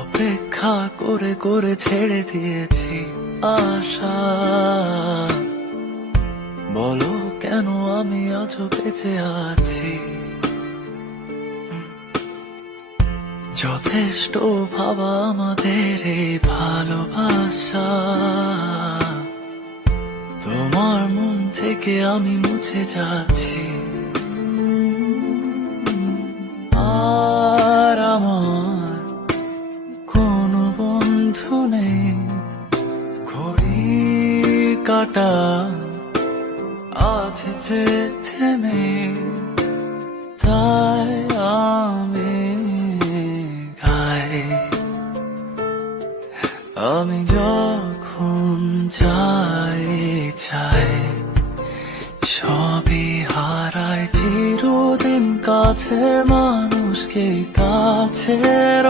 অপেক্ষা করে করে ছেড়ে দিয়েছি আশা। বলো কেন আমি আজও বেঁচে আছি। যথেষ্ট ভাবা আমাদের এই ভালোবাসা, তোমার মন থেকে আমি মুছে যাচ্ছি। আর আমার কোনো বন্ধু নেই, ঘড়ির কাঁটা আছে যে থেমে, তাই আমি গাই। আমি যখন যাই চাই সবই হারায় চিরদিন, কাছের মানুষকে কাছের